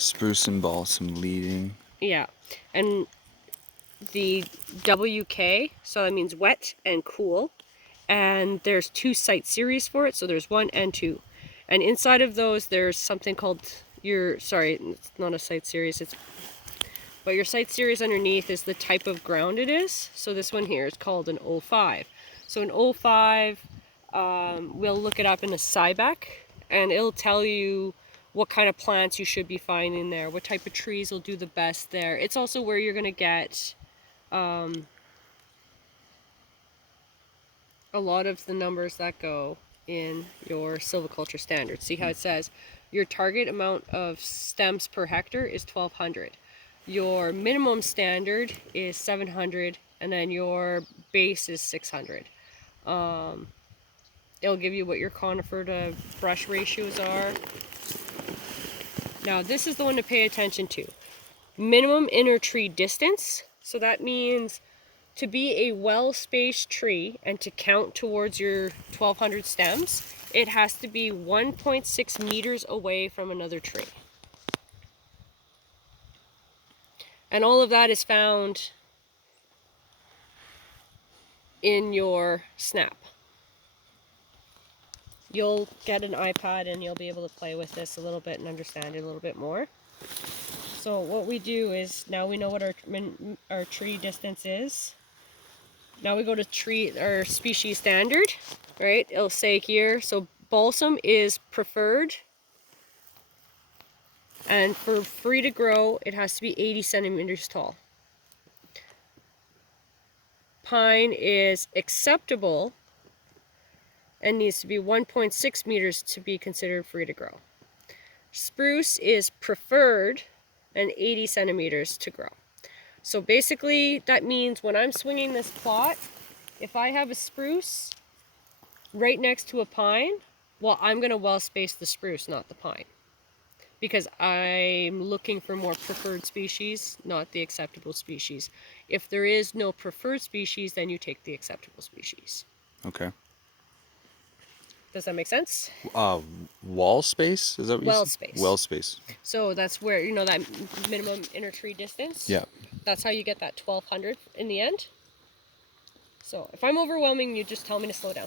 Spruce and balsam leading. Yeah, and the WK, so that means wet and cool. And there's 2 site series for it, so there's 1 and 2. And inside of those, there's something called sorry, it's not a site series, but your site series underneath is the type of ground it is. So this one here is called an 05. So an 05, we'll look it up in a SciBac, and it'll tell you what kind of plants you should be finding there, what type of trees will do the best there. It's also where you're going to get a lot of the numbers that go in your silviculture standards. See how it says your target amount of stems per hectare is 1,200. Your minimum standard is 700, and then your base is 600. It'll give you what your conifer to brush ratios are. Now this is the one to pay attention to. Minimum inner tree distance. So that means to be a well-spaced tree and to count towards your 1,200 stems, it has to be 1.6 meters away from another tree. And all of that is found in your snap. You'll get an iPad and you'll be able to play with this a little bit and understand it a little bit more. So what we do is, now we know what our tree distance is. Now we go to our species standard, right? It'll say here, so balsam is preferred. And for free to grow, it has to be 80 centimeters tall. Pine is acceptable and needs to be 1.6 meters to be considered free to grow. Spruce is preferred and 80 centimeters to grow. So basically that means when I'm swinging this plot, if I have a spruce right next to a pine, well, I'm going to well space the spruce, not the pine, because I'm looking for more preferred species, not the acceptable species. If there is no preferred species, then you take the acceptable species. Okay. Does that make sense? Wall space? Is that what you Well said? space. Well space. So that's where, you know, that minimum inner tree distance? Yeah. That's how you get that 1,200 in the end. So if I'm overwhelming, you just tell me to slow down.